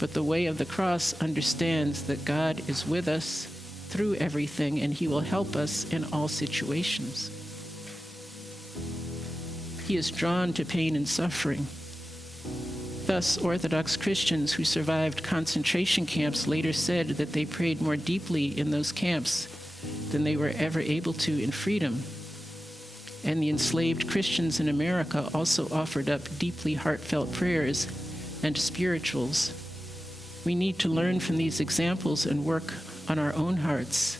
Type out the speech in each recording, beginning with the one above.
But the way of the cross understands that God is with us through everything, and he will help us in all situations. He is drawn to pain and suffering. Thus, Orthodox Christians who survived concentration camps later said that they prayed more deeply in those camps than they were ever able to in freedom. And the enslaved Christians in America also offered up deeply heartfelt prayers and spirituals. We need to learn from these examples and work on our own hearts.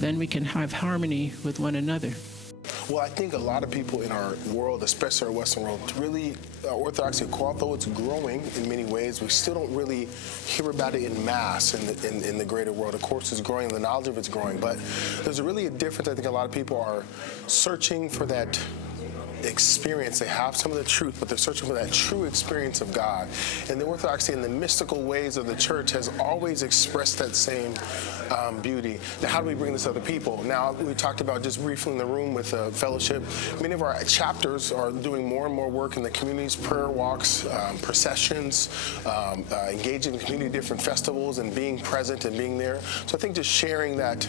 Then we can have harmony with one another. Well, I think a lot of people in our world, especially our Western world, really, Orthodoxy, although it's growing in many ways, we still don't really hear about it in mass in the greater world. Of course, it's growing, the knowledge of it's growing, but there's really a difference. I think a lot of people are searching for that experience. They have some of the truth, but they're searching for that true experience of God. And the Orthodoxy in the mystical ways of the church has always expressed that same beauty. Now, how do we bring this to other people? Now, we talked about just briefly in the room with fellowship. Many of our chapters are doing more and more work in the communities, prayer walks, processions, engaging in community different festivals and being present and being there. So I think just sharing that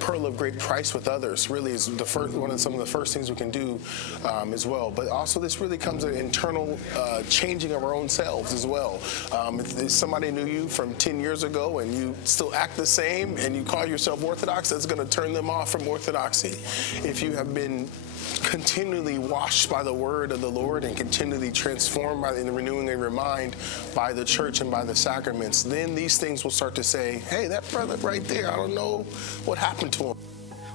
pearl of great price with others really is some of the first things we can do as well. But also this really comes an internal changing of our own selves as well. If somebody knew you from 10 years ago and you still act the same and you call yourself Orthodox, that's going to turn them off from Orthodoxy. If you have been continually washed by the word of the Lord and continually transformed in the renewing of your mind by the church and by the sacraments, then these things will start to say, hey, that brother right there, I don't know what happened to him.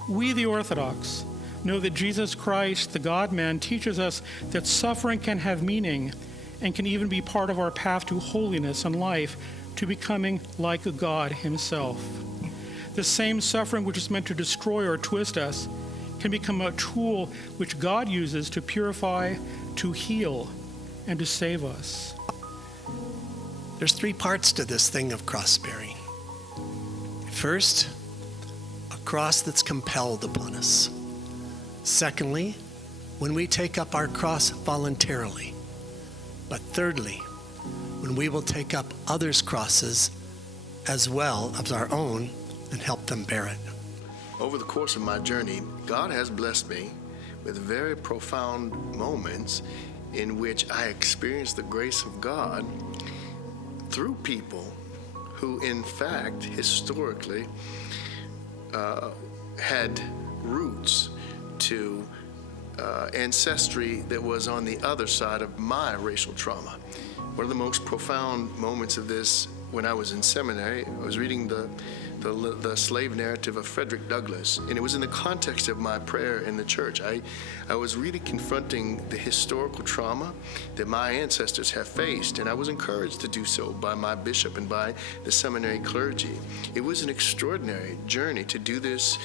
We, the Orthodox, know that Jesus Christ, the God-man, teaches us that suffering can have meaning and can even be part of our path to holiness and life, to becoming like God himself. The same suffering which is meant to destroy or twist us can become a tool which God uses to purify, to heal, and to save us. There's three parts to this thing of cross-bearing. First, a cross that's compelled upon us. Secondly, when we take up our cross voluntarily. But thirdly, when we will take up others' crosses as well as our own and help them bear it. Over the course of my journey, God has blessed me with very profound moments in which I experienced the grace of God through people who, in fact, historically had roots to ancestry that was on the other side of my racial trauma. One of the most profound moments of this, when I was in seminary, I was reading the slave narrative of Frederick Douglass, and it was in the context of my prayer in the church. I was really confronting the historical trauma that my ancestors have faced, and I was encouraged to do so by my bishop and by the seminary clergy. It was an extraordinary journey to do this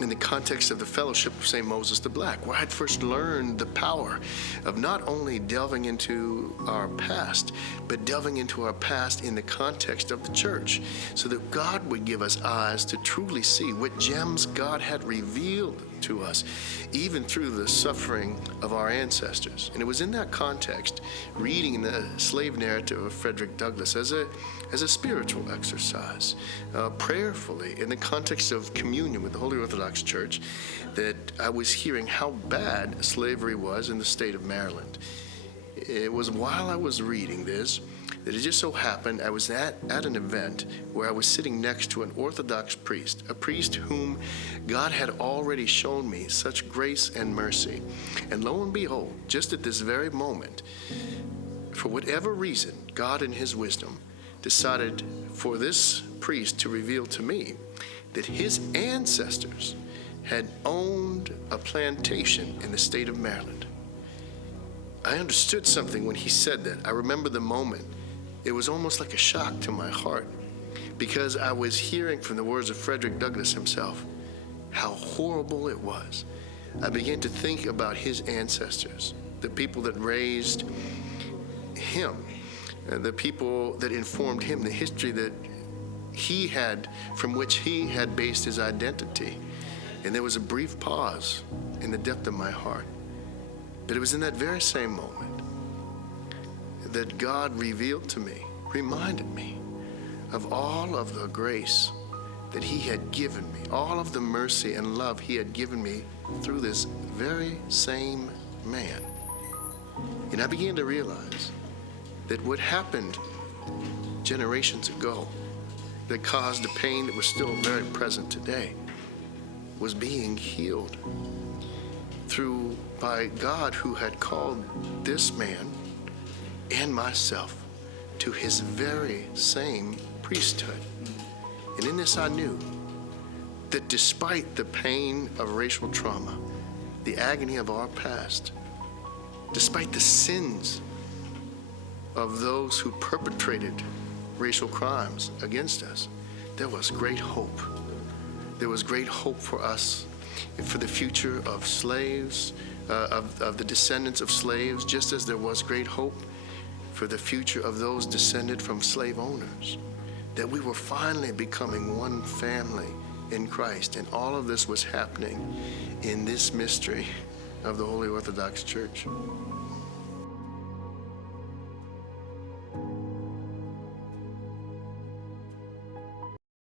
in the context of the Fellowship of St. Moses the Black, where I'd first learned the power of not only delving into our past, but delving into our past in the context of the church, so that God would give us eyes to truly see what gems God had revealed to us, even through the suffering of our ancestors. And it was in that context, reading the slave narrative of Frederick Douglass as a spiritual exercise, prayerfully, in the context of communion with the Holy Orthodox Church, that I was hearing how bad slavery was in the state of Maryland. It was while I was reading this that it just so happened I was at an event where I was sitting next to an Orthodox priest, a priest whom God had already shown me such grace and mercy. And lo and behold, just at this very moment, for whatever reason, God in his wisdom decided for this priest to reveal to me that his ancestors had owned a plantation in the state of Maryland. I understood something when he said that. I remember the moment. It was almost like a shock to my heart, because I was hearing from the words of Frederick Douglass himself how horrible it was. I began to think about his ancestors, the people that raised him, the people that informed him, the history that he had, from which he had based his identity. And there was a brief pause in the depth of my heart. But it was in that very same moment that God revealed to me reminded me of all of the grace that he had given me, all of the mercy and love he had given me through this very same man. And I began to realize that what happened generations ago that caused the pain that was still very present today was being healed by God, who had called this man and myself to his very same priesthood. And in this I knew that despite the pain of racial trauma, the agony of our past, despite the sins of those who perpetrated racial crimes against us, there was great hope. There was great hope for us and for the future of slaves, of the descendants of slaves, just as there was great hope for the future of those descended from slave owners, that we were finally becoming one family in Christ. And all of this was happening in this mystery of the Holy Orthodox Church.